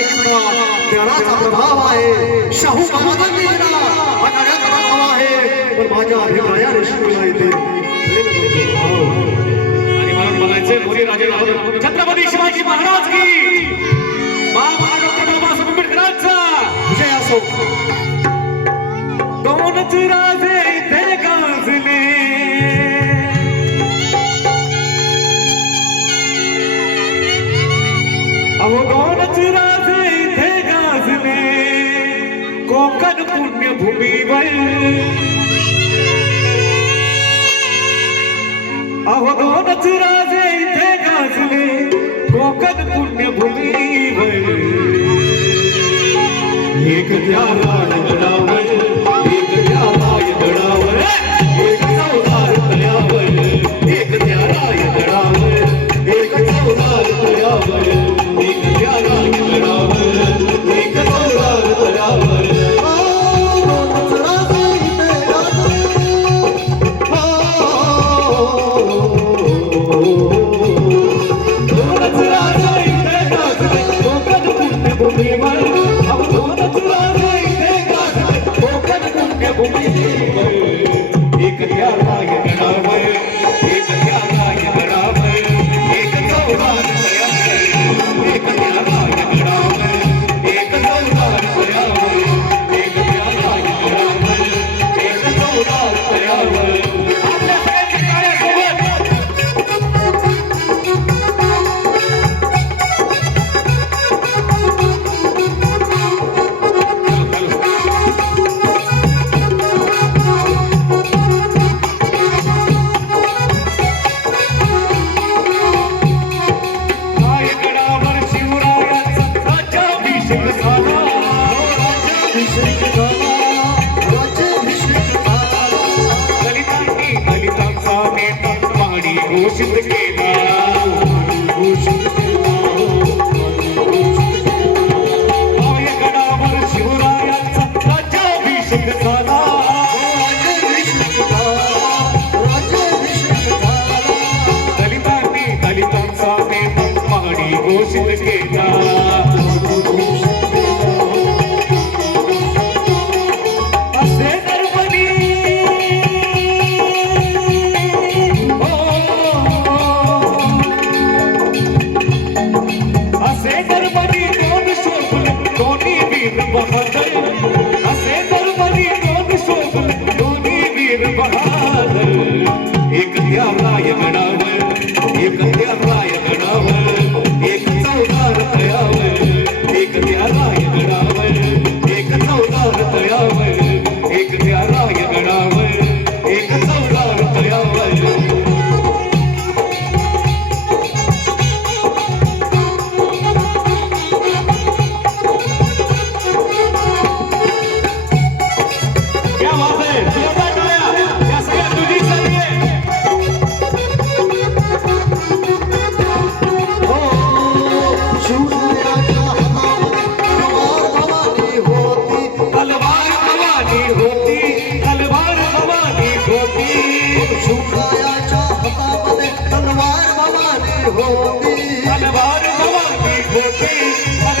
प्रभाव है शाहू का मदन लेना बनाया करा हुआ है और माजा अभिप्राय ऋषि को लाए थे कोकण पुण्य भूमी बाई अवधोनच राजे इथे गाजले कोकण पुण्य Oh, she's the king now. Gopi her bar Bhavani Gopi her